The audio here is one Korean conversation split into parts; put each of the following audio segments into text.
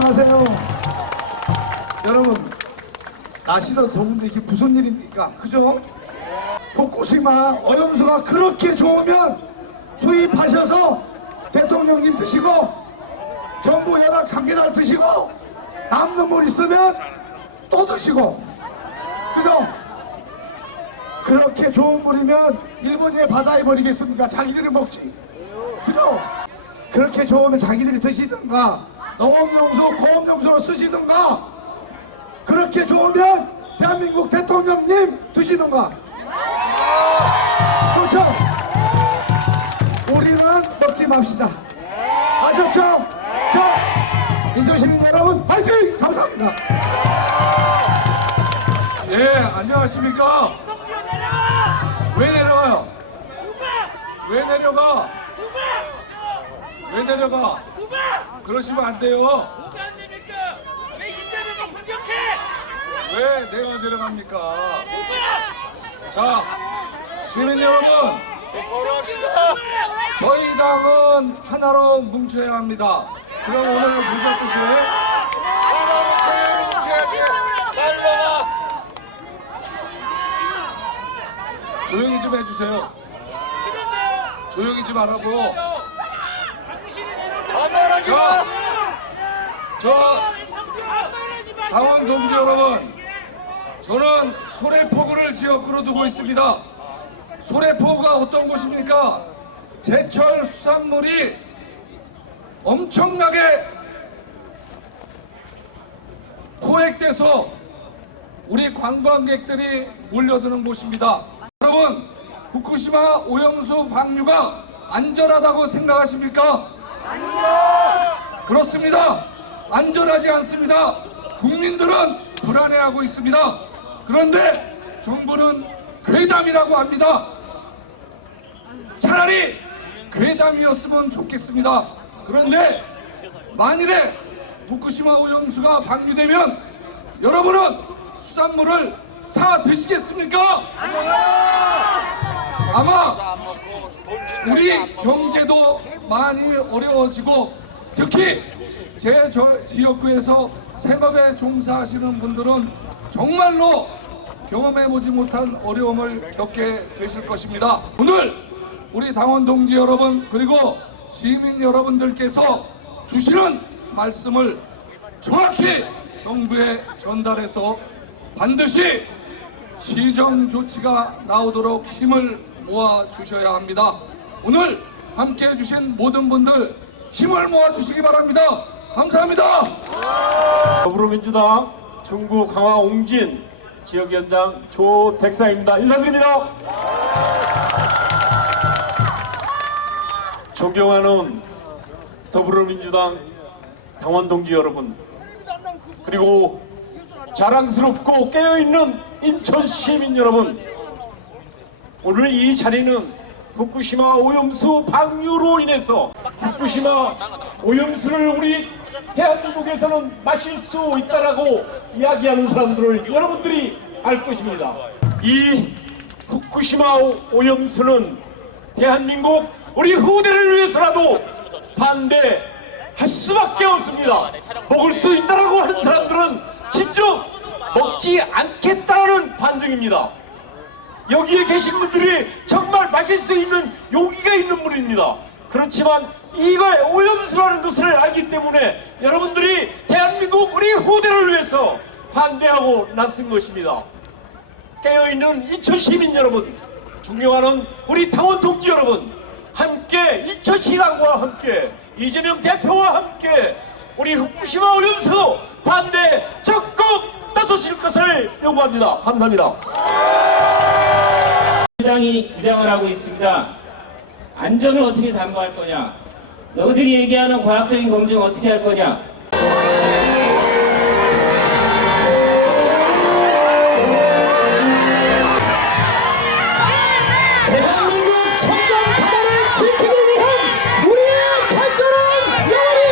안녕하세요. 여러분, 날씨도 더운데 이게 무슨 일입니까? 그죠? 후쿠시마 오염수가 그렇게 좋으면 수입하셔서 대통령님 드시고 정부 여당 관계자들 드시고 남는 물 있으면 또 드시고, 그죠? 그렇게 좋은 물이면 일본의 바다에 버리겠습니까? 자기들이 먹지, 그죠? 그렇게 좋으면 자기들이 드시든가 농업용수, 고업용수로 쓰시든가, 그렇게 좋으면 대한민국 대통령님 드시든가. 그렇죠? 우리는 먹지 맙시다. 아셨죠? 자, 인천시민 여러분 화이팅! 감사합니다. 예, 안녕하십니까? 왜 내려가요? 왜 내려가? 왜 내려가? 그러시면 안 돼요. 뭐가 안 됩니까? 왜 이재명을 공격해? 왜 내가 내려갑니까? 자, 시민 여러분, 저희 당은 하나로 뭉쳐야 합니다. 제가 오늘 보셨듯이 하나로 조용히 말로만 조용히 좀 해주세요. 조용히 좀 하라고. 자, 저 당원 동지 여러분, 저는 소래포구를 지역구로 두고 있습니다. 소래포구가 어떤 곳입니까? 제철 수산물이 엄청나게 포획돼서 우리 관광객들이 몰려드는 곳입니다. 여러분, 후쿠시마 오염수 방류가 안전하다고 생각하십니까? 그렇습니다. 안전하지 않습니다. 국민들은 불안해하고 있습니다. 그런데 정부는 괴담이라고 합니다. 차라리 괴담이었으면 좋겠습니다. 그런데 만일에 후쿠시마 오염수가 방류되면 여러분은 수산물을 사 드시겠습니까? 아마 우리 경제도 많이 어려워지고, 특히 제 지역구에서 생업에 종사하시는 분들은 정말로 경험해보지 못한 어려움을 겪게 되실 것입니다. 오늘 우리 당원 동지 여러분, 그리고 시민 여러분들께서 주시는 말씀을 정확히 정부에 전달해서 반드시 시정 조치가 나오도록 힘을 모아 주셔야 합니다. 오늘 함께 해주신 모든 분들 힘을 모아 주시기 바랍니다. 감사합니다. 더불어민주당 중구 강화 옹진 지역위원장 조택사입니다. 인사드립니다. 존경하는 더불어민주당 당원 동지 여러분, 그리고 자랑스럽고 깨어있는 인천 시민 여러분, 오늘 이 자리는 후쿠시마 오염수 방류로 인해서 후쿠시마 오염수를 우리 대한민국에서는 마실 수 있다라고 이야기하는 사람들을 여러분들이 알 것입니다. 이 후쿠시마 오염수는 대한민국 우리 후대를 위해서라도 반대할 수밖에 없습니다. 먹을 수 있다라고 하는 사람들은 직접 먹지 않겠다라는 반증입니다. 여기에 계신 분들이 정말 마실 수 있는 용기가 있는 분입니다. 그렇지만 이거에 오염수라는 것을 알기 때문에 여러분들이 대한민국 우리 후대를 위해서 반대하고 나선 것입니다. 깨어있는 인천 시민 여러분, 존경하는 우리 당원 동지 여러분, 함께 인천시당과 함께 이재명 대표와 함께 우리 후쿠시마 오염수 반대 적극 나서실 것을 요구합니다. 감사합니다. 당이 주장을 하고 있습니다. 안전을 어떻게 담보할 거냐? 너희들이 얘기하는 과학적인 검증 어떻게 할 거냐? 대한민국 청정 바다를 지키기 위한 우리의 간절한 영혼이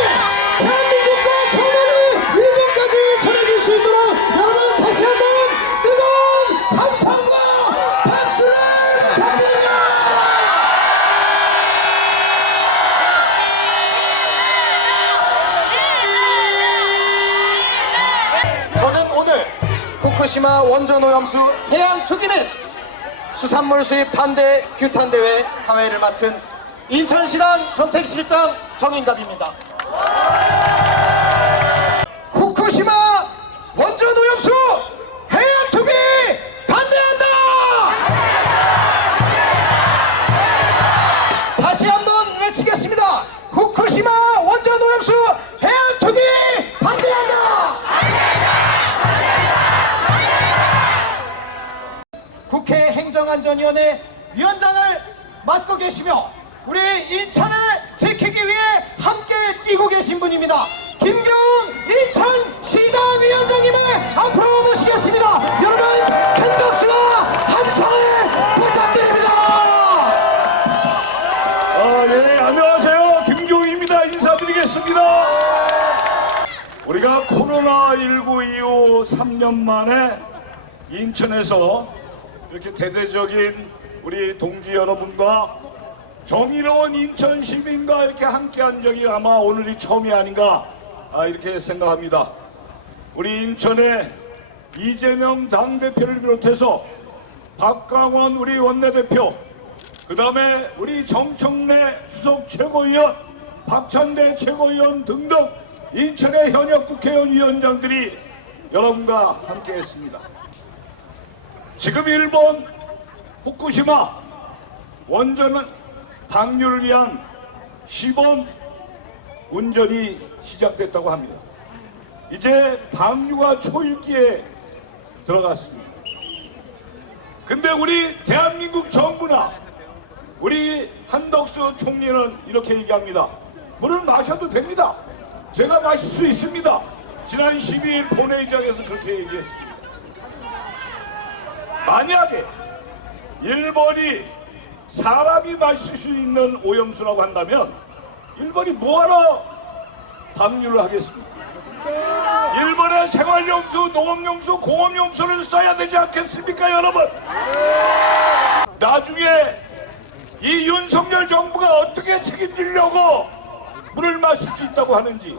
대한민국과 저 멀리 일본까지 전해질 수 있도록 여러분 다시 한번 뜨거운 함성과 박수를 부탁드립니다. 후쿠시마 원전 오염수 해양 투기 및 수산물 수입 반대 규탄 대회 사회를 맡은 인천시당 정책실장 정인갑입니다. 후쿠시마 원전 오염수 해양 투기 반대한다! 다시 한번 외치겠습니다. 후쿠시마 원전 오염수 해양 투기 반대한다! 국회 행정안전위원회 위원장을 맡고 계시며 우리 인천을 지키기 위해 함께 뛰고 계신 분입니다. 김경훈 인천시당 위원장님을 앞으로 모시겠습니다. 여러분 큰 박수와 함성을 부탁드립니다. 네, 안녕하세요. 김종희입니다. 인사드리겠습니다. 우리가 코로나19 이후 3년 만에 인천에서 이렇게 대대적인 우리 동지 여러분과 정의로운 인천 시민과 이렇게 함께한 적이 아마 오늘이 처음이 아닌가 이렇게 생각합니다. 우리 인천의 이재명 당대표를 비롯해서 박강원 우리 원내대표, 그 다음에 우리 정청래 수석 최고위원, 박찬대 최고위원 등등 인천의 현역 국회의원 위원장들이 여러분과 함께했습니다. 지금 일본 후쿠시마 원전 방류를 위한 시범 운전이 시작됐다고 합니다. 이제 방류가 초읽기에 들어갔습니다. 근데 우리 대한민국 정부나 우리 한덕수 총리는 이렇게 얘기합니다. 물을 마셔도 됩니다. 제가 마실 수 있습니다. 지난 12일 본회의장에서 그렇게 얘기했습니다. 만약에 일본이 사람이 마실 수 있는 오염수라고 한다면 일본이 뭐하러 방류를 하겠습니까? 일본의 생활용수, 농업용수, 공업용수를 써야 되지 않겠습니까, 여러분? 나중에 이 윤석열 정부가 어떻게 책임지려고 물을 마실 수 있다고 하는지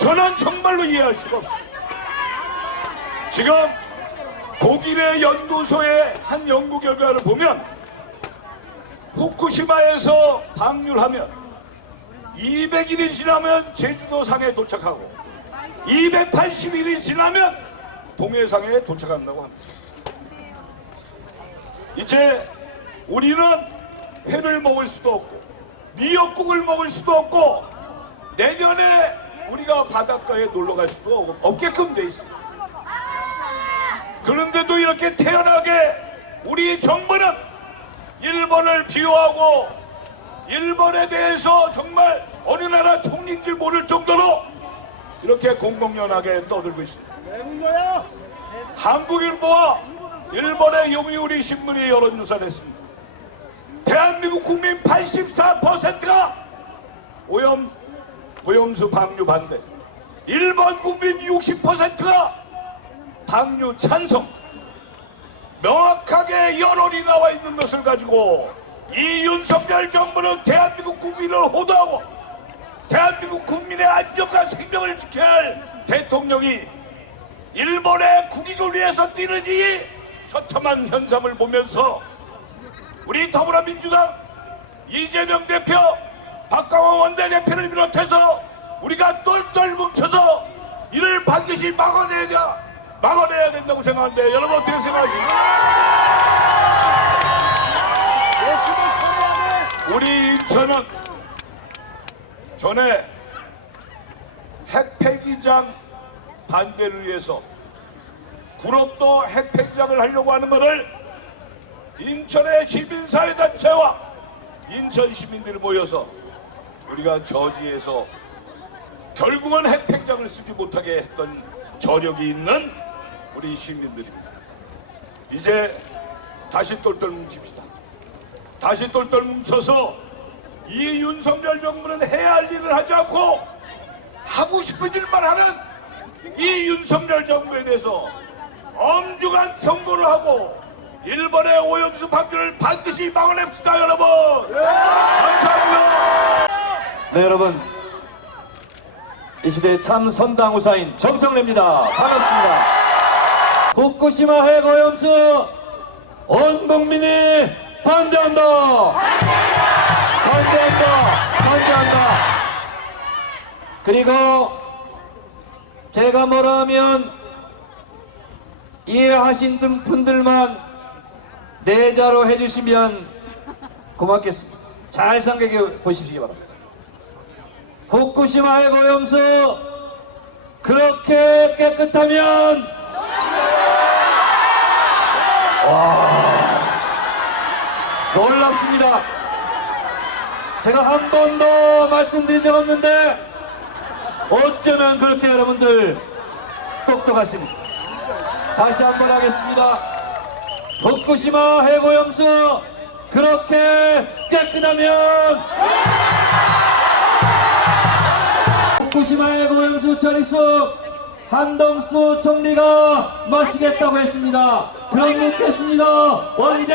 저는 정말로 이해할 수가 없습니다. 지금 독일의 연구소의 한 연구 결과를 보면 후쿠시마에서 방류를 하면 200일이 지나면 제주도상에 도착하고 280일이 지나면 동해상에 도착한다고 합니다. 이제 우리는 회를 먹을 수도 없고 미역국을 먹을 수도 없고 내년에 우리가 바닷가에 놀러 갈 수도 없게끔 돼 있습니다. 그런데도 이렇게 태연하게 우리 정부는 일본을 비호하고 일본에 대해서 정말 어느 나라 총리인지 모를 정도로 이렇게 공공연하게 떠들고 있습니다. 한국일보와 일본의 요미우리 신문이 여론조사를 했습니다. 대한민국 국민 84%가 오염수 방류 반대, 일본 국민 60%가 방류 찬성. 명확하게 여론이 나와 있는 것을 가지고 이 윤석열 정부는 대한민국 국민을 호도하고 대한민국 국민의 안전과 생명을 지켜야 할 대통령이 일본의 국익을 위해서 뛰는 이 처참한 현상을 보면서 우리 더불어민주당 이재명 대표, 박강원 원내대표를 비롯해서 우리가 똘똘 뭉쳐서 이를 반드시 막아내야 된다고 생각하는데 여러분 어떻게 생각하십니까? 우리 인천은 전에 핵 폐기장 반대를 위해서 구롭도 핵 폐기장을 하려고 하는 것을 인천의 시민사회단체와 인천 시민들이 모여서 우리가 저지해서 결국은 핵 폐기장을 쓰지 못하게 했던 저력이 있는 우리 시민들입니다. 이제 다시 똘똘 뭉칩시다. 다시 똘똘 뭉쳐서 이 윤석열 정부는 해야 할 일을 하지 않고 하고 싶은 일만 하는 이 윤석열 정부에 대해서 엄중한 경고를 하고 일본의 오염수 방류를 반드시 막아냅시다, 여러분. 감사합니다. 네, 여러분, 이 시대의 참 선당우사인 정청래입니다. 반갑습니다. 후쿠시마 핵오염수 온 국민이 반대한다. 반대한다. 그리고 제가 뭐라 하면 이해하신 분들만 내자로 해주시면 고맙겠습니다. 잘 생각해 보십시기 바랍니다. 후쿠시마 핵오염수 그렇게 깨끗하면 놀랍습니다. 제가 한 번도 말씀드린 적 없는데 어쩌면 그렇게 여러분들 똑똑하십니까? 다시 한번 하겠습니다. 후쿠시마 핵오염수 그렇게 깨끗하면 후쿠시마 핵오염수 처리수 한동수 총리가 마시겠다고 했습니다. 그럼 묻겠습니다. 언제?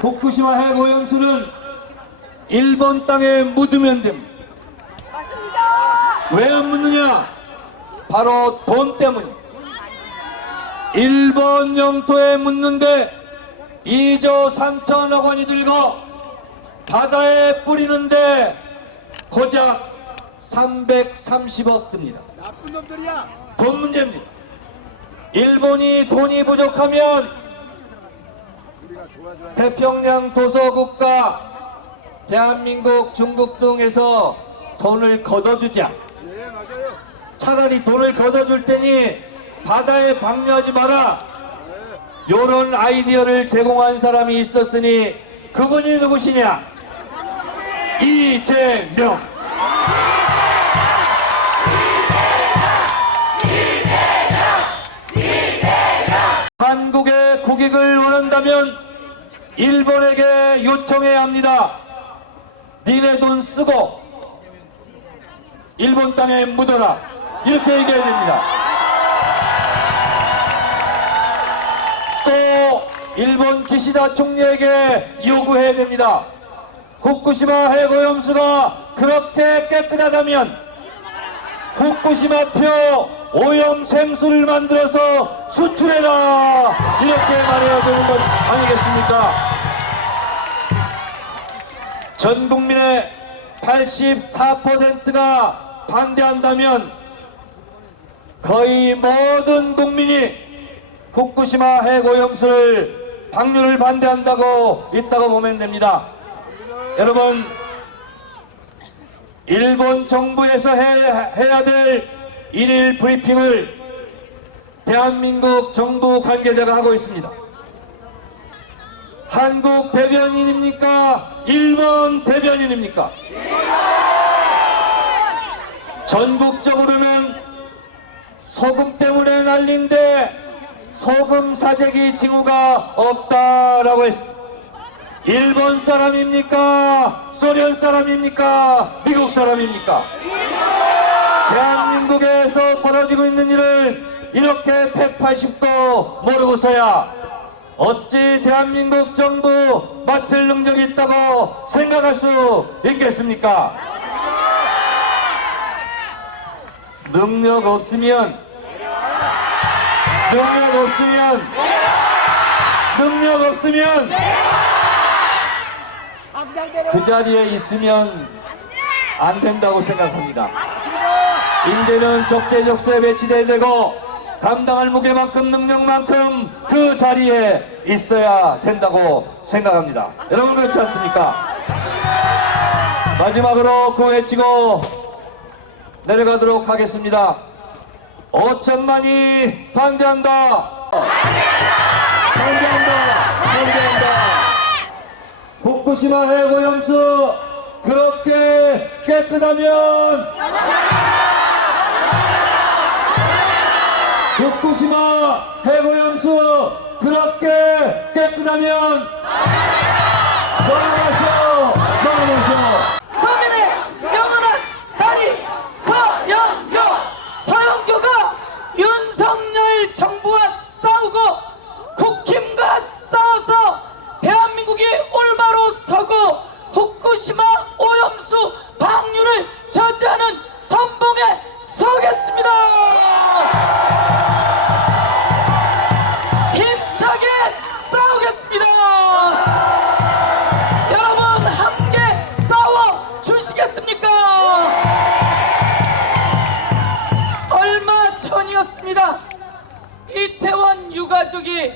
후쿠시마 핵오염수는 일본 땅에 묻으면 됩니다. 왜 안 묻느냐? 바로 돈 때문입니다. 일본 영토에 묻는데 2조 3천억 원이 들고 바다에 뿌리는데 고작 330억 듭니다. 나쁜 놈들이야. 돈 문제입니다. 일본이 돈이 부족하면 태평양 도서국가 대한민국, 중국 등에서 돈을 걷어주자. 예, 맞아요. 차라리 돈을 걷어줄 테니 바다에 방류하지 마라. 요런 아이디어를 제공한 사람이 있었으니 그분이 누구시냐? 이재명. 한국의 국익을 원한다면 일본에게 요청해야 합니다. 니네 돈 쓰고 일본 땅에 묻어라. 이렇게 얘기해야 됩니다. 또 일본 기시다 총리에게 요구해야 됩니다. 후쿠시마 핵오염수가 그렇게 깨끗하다면 후쿠시마표 오염샘수를 만들어서 수출해라. 이렇게 말해야 되는 것 아니겠습니까? 전 국민의 84%가 반대한다면 거의 모든 국민이 후쿠시마 핵오염수를 방류를 반대한다고 있다고 보면 됩니다. 여러분, 일본 정부에서 해야 될 일일 브리핑을 대한민국 정부 관계자가 하고 있습니다. 한국 대변인입니까? 일본 대변인입니까? 전국적으로는 소금 때문에 난리인데 소금 사재기 징후가 없다라고 했습니다. 일본 사람입니까? 소련 사람입니까? 미국 사람입니까? 대한민국에서 벌어지고 있는 일을 이렇게 180도 모르고서야 어찌 대한민국 정부 맡을 능력이 있다고 생각할 수 있겠습니까? 능력 없으면 그 자리에 있으면 안 된다고 생각합니다. 이제는 적재적소에 배치돼야 되고 감당할 무게만큼 능력만큼 그 자리에 있어야 된다고 생각합니다. 여러분 그렇지 않습니까? 마지막으로 구호외치고 내려가도록 하겠습니다. 5천만이 반대한다. 후쿠시마 핵오염수 그렇게 깨끗하면 후쿠시마 핵오염수 그렇게 깨끗하면 넘어가셔. 서민의 영원한 다리 서영교. 서영교가 윤석열 정부와 싸우고 국힘과 싸워서 대한민국이 올바로 서고 후쿠시마 오염수 방류를 저지하는 가족이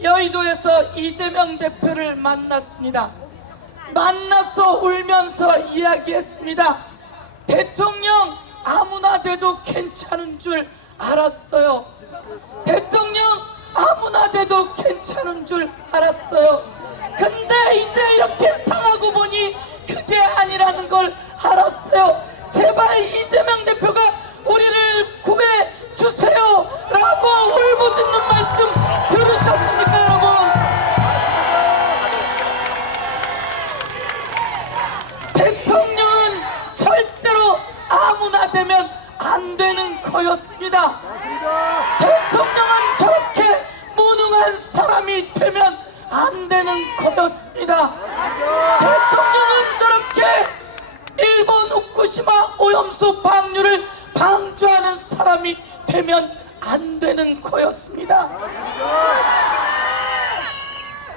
여의도에서 이재명 대표를 만났습니다. 만나서 울면서 이야기했습니다. 대통령 아무나 돼도 괜찮은 줄 알았어요. 대통령 아무나 돼도 괜찮은 줄 알았어요. 근데 이제 이렇게 당하고 보니 그게 아니라는 걸 알았어요. 제발 이재명 대표가 우리를 구해 주세요 라고 울부짖는 말씀 들으셨습니까 여러분? 대통령은 절대로 아무나 되면 안 되는 거였습니다. 대통령은 저렇게 무능한 사람이 되면 안 되는 거였습니다. 대통령은 저렇게 일본 후쿠시마 오염수 방류를 방조하는 사람이 되면 안 되는 거였습니다.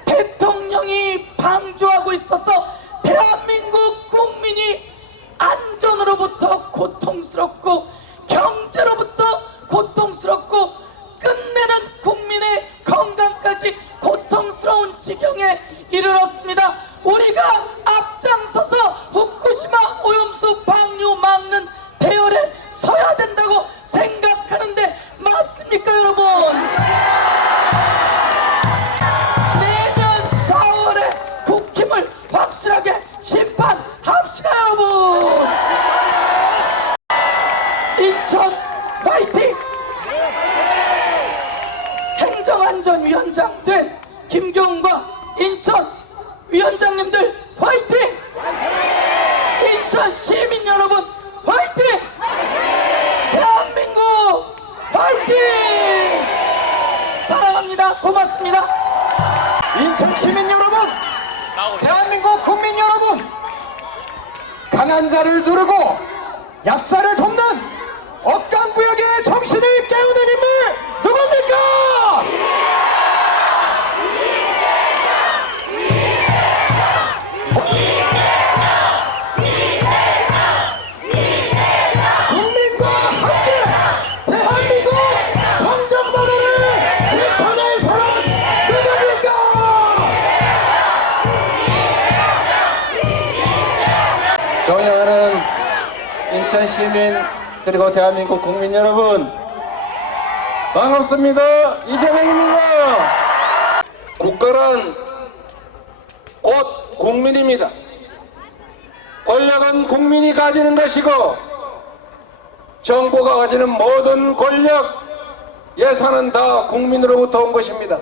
대통령이 방조하고 있어서 대한민국 국민이 안전으로부터 고통스럽고 경제로부터 고통스럽고 끝내는 국민의 건강까지 고통스러운 지경에 이르렀습니다. 우리가 앞장서서 후쿠시마 오염수 방류 막는 대열에 서야 된다고 생각하는데 맞습니까 여러분? 내년 4월에 국힘을 확실하게 심판합시다 여러분. 인천 화이팅! 행정안전위원장 된 김경훈과 인천 위원장님들 화이팅! 인천 시민 여러분 화이팅! 대한민국 화이팅! 사랑합니다. 고맙습니다. 인천 시민 여러분, 대한민국 국민 여러분, 강한 자를 누르고 약자를 돕는 억간부역의 정신을 깨우는 인물 누굽니까? 국민과 함께 대한민국 정정번호를 지켜낼 사람 누굽니까? 존경하는 인천 시민 그리고 대한민국 국민 여러분 반갑습니다. 이재명입니다. 국가란 곧 국민입니다. 권력은 국민이 가지는 것이고 정부가 가지는 모든 권력 예산은 다 국민으로부터 온 것입니다.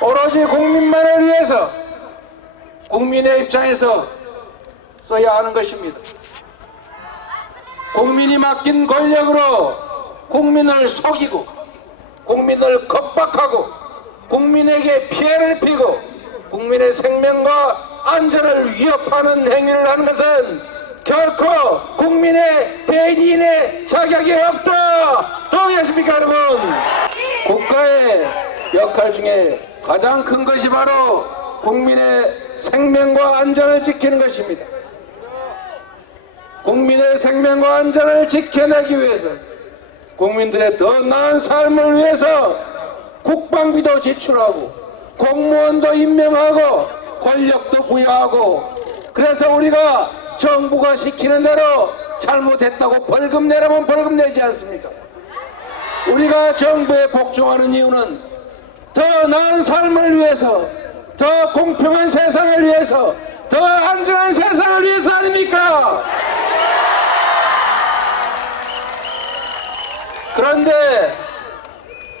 오로지 국민만을 위해서 국민의 입장에서 써야 하는 것입니다. 국민이 맡긴 권력으로 국민을 속이고 국민을 겁박하고 국민에게 피해를 입히고 국민의 생명과 안전을 위협하는 행위를 하는 것은 결코 국민의 대리인의 자격이 없다. 동의하십니까 여러분? 국가의 역할 중에 가장 큰 것이 바로 국민의 생명과 안전을 지키는 것입니다. 국민의 생명과 안전을 지켜내기 위해서 국민들의 더 나은 삶을 위해서 국방비도 지출하고 공무원도 임명하고 권력도 부여하고 그래서 우리가 정부가 시키는 대로 잘못했다고 벌금 내라면 벌금 내지 않습니까? 우리가 정부에 복종하는 이유는 더 나은 삶을 위해서 더 공평한 세상을 위해서 더 안전한 세상을 위해서 아닙니까? 그런데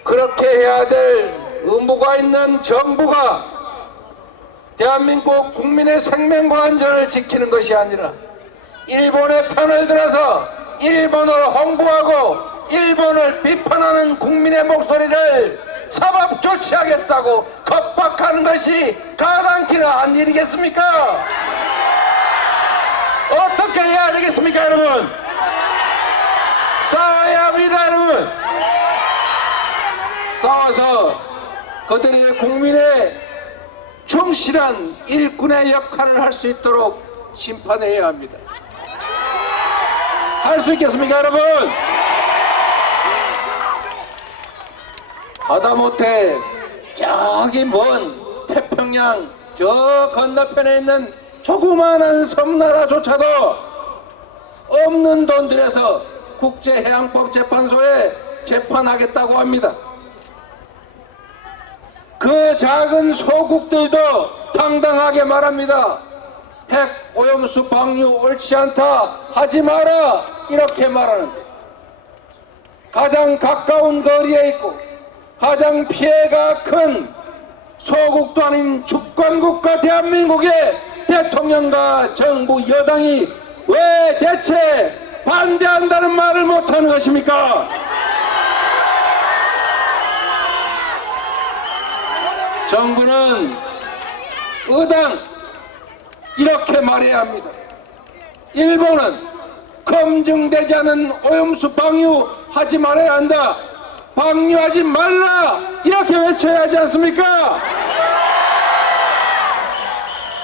그렇게 해야 될 의무가 있는 정부가 대한민국 국민의 생명과 안전을 지키는 것이 아니라 일본의 편을 들어서 일본을 홍보하고 일본을 비판하는 국민의 목소리를 사법 조치하겠다고 겁박하는 것이 가당키나 한 일이겠습니까? 어떻게 해야 되겠습니까 여러분? 싸워야 합니다 여러분. 싸워서 그들이 국민의 충실한 일꾼의 역할을 할 수 있도록 심판해야 합니다. 할 수 있겠습니까 여러분? 하다못해 저기 먼 태평양 저 건너편에 있는 조그마한 섬나라조차도 없는 돈 들여서 국제해양법재판소에 재판하겠다고 합니다. 그 작은 소국들도 당당하게 말합니다. 핵 오염수 방류 옳지 않다, 하지 마라, 이렇게 말하는데, 가장 가까운 거리에 있고 가장 피해가 큰 소국도 아닌 주권국가 대한민국의 대통령과 정부 여당이 왜 대체 반대한다는 말을 못하는 것입니까? 정부는 의당 이렇게 말해야 합니다. 일본은 검증되지 않은 오염수 방류하지 말아야 한다, 방류하지 말라, 이렇게 외쳐야 하지 않습니까?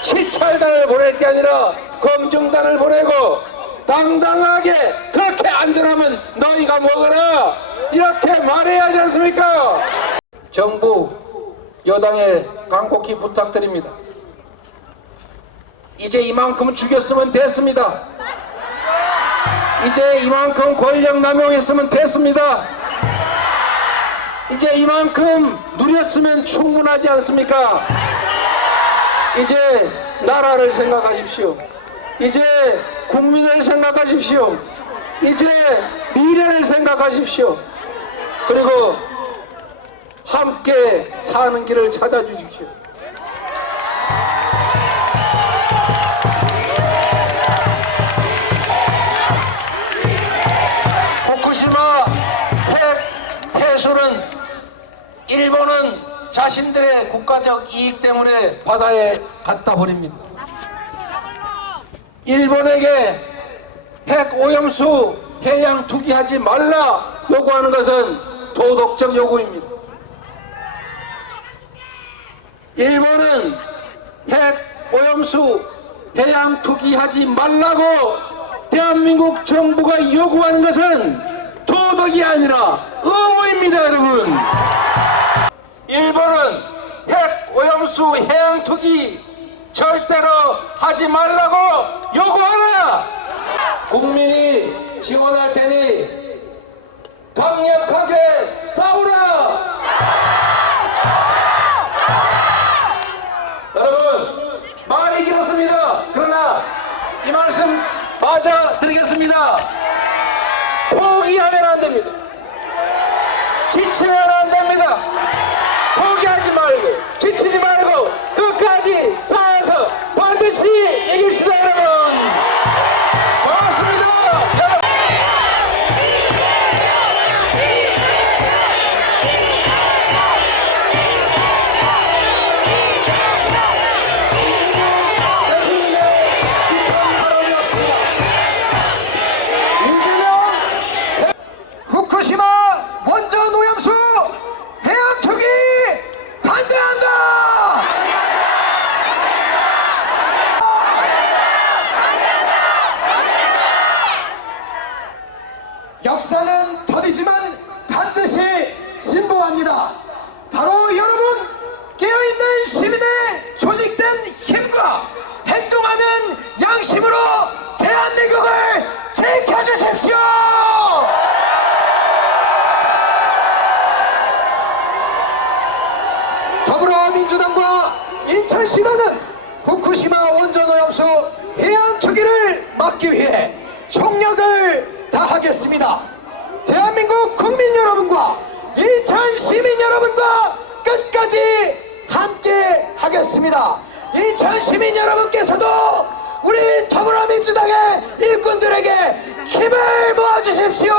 시찰단을 보낼 게 아니라 검증단을 보내고 당당하게 그렇게 안전하면 너희가 먹어라, 이렇게 말해야 하지 않습니까? 정부 여당에 간곡히 부탁드립니다. 이제 이만큼 죽였으면 됐습니다. 이제 이만큼 권력 남용했으면 됐습니다. 이제 이만큼 누렸으면 충분하지 않습니까? 이제 나라를 생각하십시오. 이제 국민을 생각하십시오. 이제 미래를 생각하십시오. 그리고 함께 사는 길을 찾아주십시오. 후쿠시마 핵 폐수는 일본은 자신들의 국가적 이익 때문에 바다에 갖다 버립니다. 일본에게 핵 오염수 해양 투기하지 말라 요구하는 것은 도덕적 요구입니다. 일본은 핵 오염수 해양 투기하지 말라고 대한민국 정부가 요구하는 것은 도덕이 아니라 의무입니다, 여러분. 일본은 핵 오염수 해양 투기 절대로 하지 말라고 요구하라. 국민이 지원할 테니 강력하게 싸우라. 여러분, 말이 길었습니다. 그러나 이 말씀 맞아드리겠습니다. 포기하면 안 됩니다. 지치면 안 됩니다. 포기하지 말고 지치지 말고 끝까지 싸워서 반드시 이깁시다, 여러분. 고맙습니다. 후쿠시마 원전 오염수 해양 투기 반대한다! 역사는 더디지만 반드시 진보합니다. 바로 여러분, 깨어있는 시민의 조직된 힘과 행동하는 양심으로 대한민국을 지켜주십시오! 더불어민주당과 인천시당은 후쿠시마 원전 오염수 해양 투기를 막기 위해 총력을 다하겠습니다. 대한민국 국민 여러분과 인천 시민 여러분과 끝까지 함께 하겠습니다. 인천 시민 여러분께서도 우리 더불어민주당의 일꾼들에게 힘을 모아주십시오.